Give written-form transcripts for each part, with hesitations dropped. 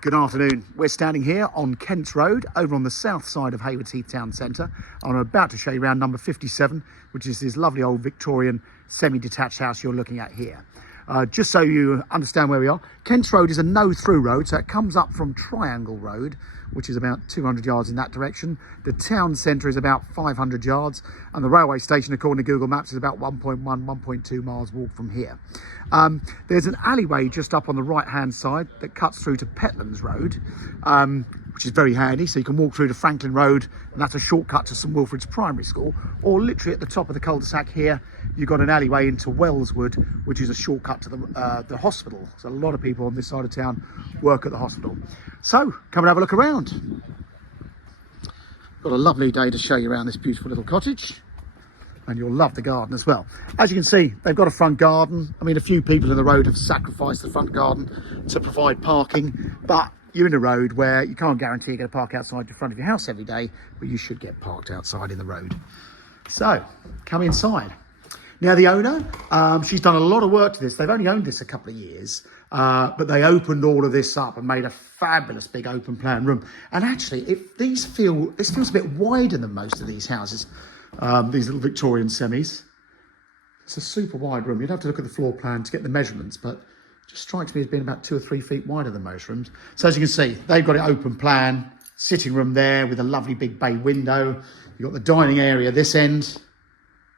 Good afternoon. We're standing here on Kent Road over on the south side of Haywards Heath town centre. I'm about to show you around number 57, which is this lovely old Victorian semi-detached house you're looking at here. Just so you understand where we are, Kent Road is a no-through road, so it comes up from Triangle Road, which is about 200 yards in that direction. The town centre is about 500 yards, and the railway station, according to Google Maps, is about 1.2 miles walk from here. There's an alleyway just up on the right-hand side that cuts through to Petlands Road, which is very handy, so you can walk through to Franklin Road, and that's a shortcut to St Wilfrid's Primary School, or literally at the top of the cul-de-sac here, you've got an alleyway into Wellswood, which is a shortcut to the hospital. So a lot of people on this side of town work at the hospital. So come and have a look around. Got a lovely day to show you around this beautiful little cottage, and you'll love the garden as well. As you can see, they've got a front garden. I mean, a few people in the road have sacrificed the front garden to provide parking, but you're in a road where you can't guarantee you're going to park outside the front of your house every day, but you should get parked outside in the road. So come inside. Now the owner, she's done a lot of work to this. They've only owned this a couple of years, but they opened all of this up and made a fabulous big open plan room. And actually, this feels a bit wider than most of these houses, these little Victorian semis. It's a super wide room. You'd have to look at the floor plan to get the measurements, but it just strikes me as being about 2 or 3 feet wider than most rooms. So as you can see, they've got it open plan, sitting room there with a lovely big bay window. You've got the dining area this end.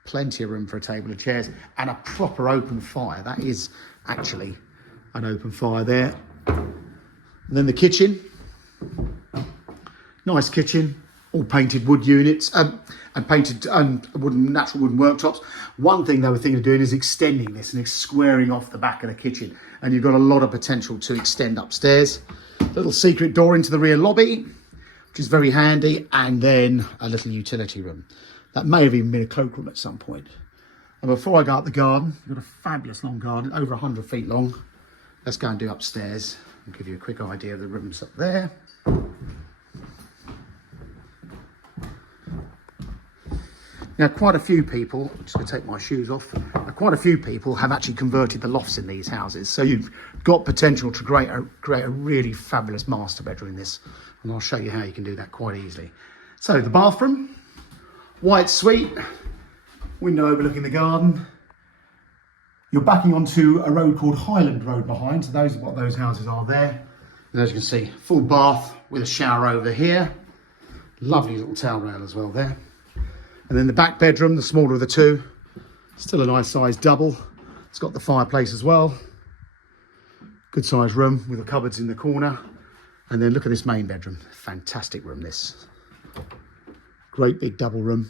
Plenty of room for a table and chairs, and a proper open fire. That is actually an open fire there. And then the kitchen, nice kitchen, all painted wood units and painted natural wooden worktops. One thing they were thinking of doing is extending this and squaring off the back of the kitchen, and you've got a lot of potential to extend upstairs. Little secret door into the rear lobby, which is very handy, and then a little utility room. That may have even been a cloakroom at some point. And before I go up the garden, you've got a fabulous long garden, over 100 feet long. Let's go and do upstairs and give you a quick idea of the rooms up there. Now, quite a few people, I'm just going to take my shoes off, quite a few people have actually converted the lofts in these houses. So you've got potential to create a really fabulous master bedroom in this. And I'll show you how you can do that quite easily. So the bathroom. White suite, window overlooking the garden. You're backing onto a road called Highland Road behind, so those are what those houses are there. And as you can see, full bath with a shower over here. Lovely little towel rail as well there. And then the back bedroom, the smaller of the two, still a nice sized double. It's got the fireplace as well. Good sized room with the cupboards in the corner. And then look at this main bedroom, fantastic room this. Great big double room,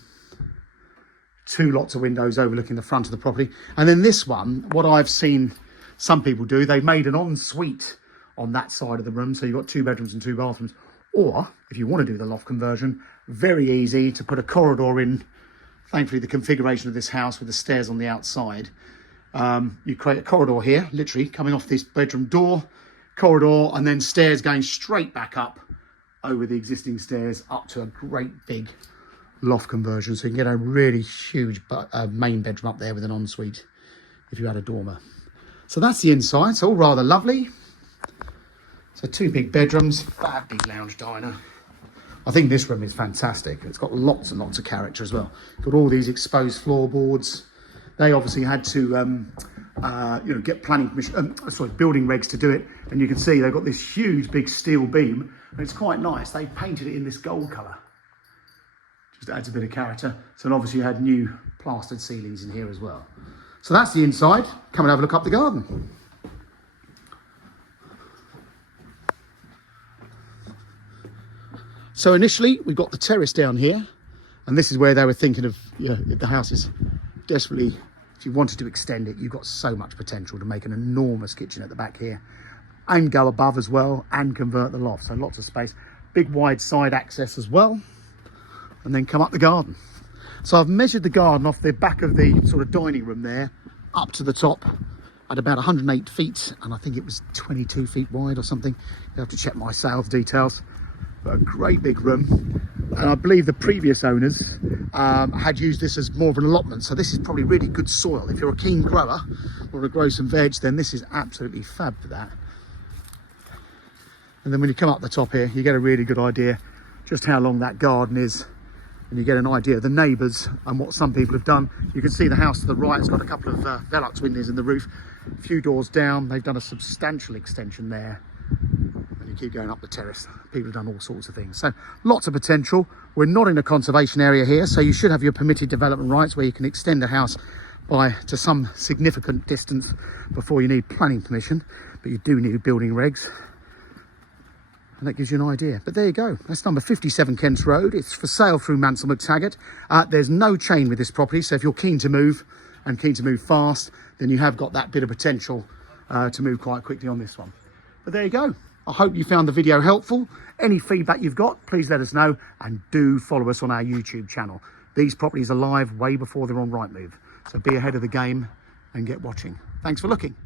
2 lots of windows overlooking the front of the property. And then this one, what I've seen some people do, they've made an ensuite on that side of the room. So you've got 2 bedrooms and 2 bathrooms. Or if you want to do the loft conversion, very easy to put a corridor in. Thankfully, the configuration of this house with the stairs on the outside, you create a corridor here, literally coming off this bedroom door, corridor, and then stairs going straight back up over the existing stairs up to a great big loft conversion, so you can get a really huge main bedroom up there with an ensuite if you had a dormer. So that's the inside. It's all rather lovely. So 2 big bedrooms, fab big lounge diner. I think this room is fantastic. It's got lots and lots of character as well. Got all these exposed floorboards. They obviously had to get planning permission, building regs to do it, and you can see they've got this huge big steel beam, and it's quite nice. They painted it in this gold colour. Just adds a bit of character. So and obviously you had new plastered ceilings in here as well. So that's the inside. Come and have a look up the garden. So initially we've got the terrace down here, and this is where they were thinking of, the house is desperately, if you wanted to extend it, you've got so much potential to make an enormous kitchen at the back here and go above as well and convert the loft. So lots of space, big wide side access as well. And then come up the garden. So I've measured the garden off the back of the sort of dining room there up to the top at about 108 feet, and I think it was 22 feet wide or something. You have to check my sales details. But a great big room, and I believe the previous owners had used this as more of an allotment, so this is probably really good soil. If you're a keen grower or to grow some veg, then this is absolutely fab for that. And then when you come up the top here, you get a really good idea just how long that garden is, and you get an idea of the neighbours and what some people have done. You can see the house to the right has got a couple of Velux windows in the roof. A few doors down, they've done a substantial extension there. And you keep going up the terrace, people have done all sorts of things. So lots of potential. We're not in a conservation area here, so you should have your permitted development rights where you can extend a house to some significant distance before you need planning permission, but you do need building regs. And that gives you an idea. But there you go. That's number 57 Kent's Road. It's for sale through Mansell McTaggart. There's no chain with this property, so if you're keen to move and keen to move fast, then you have got that bit of potential to move quite quickly on this one. But there you go. I hope you found the video helpful. Any feedback you've got, please let us know, and do follow us on our YouTube channel. These properties are live way before they're on Rightmove, so be ahead of the game and get watching. Thanks for looking.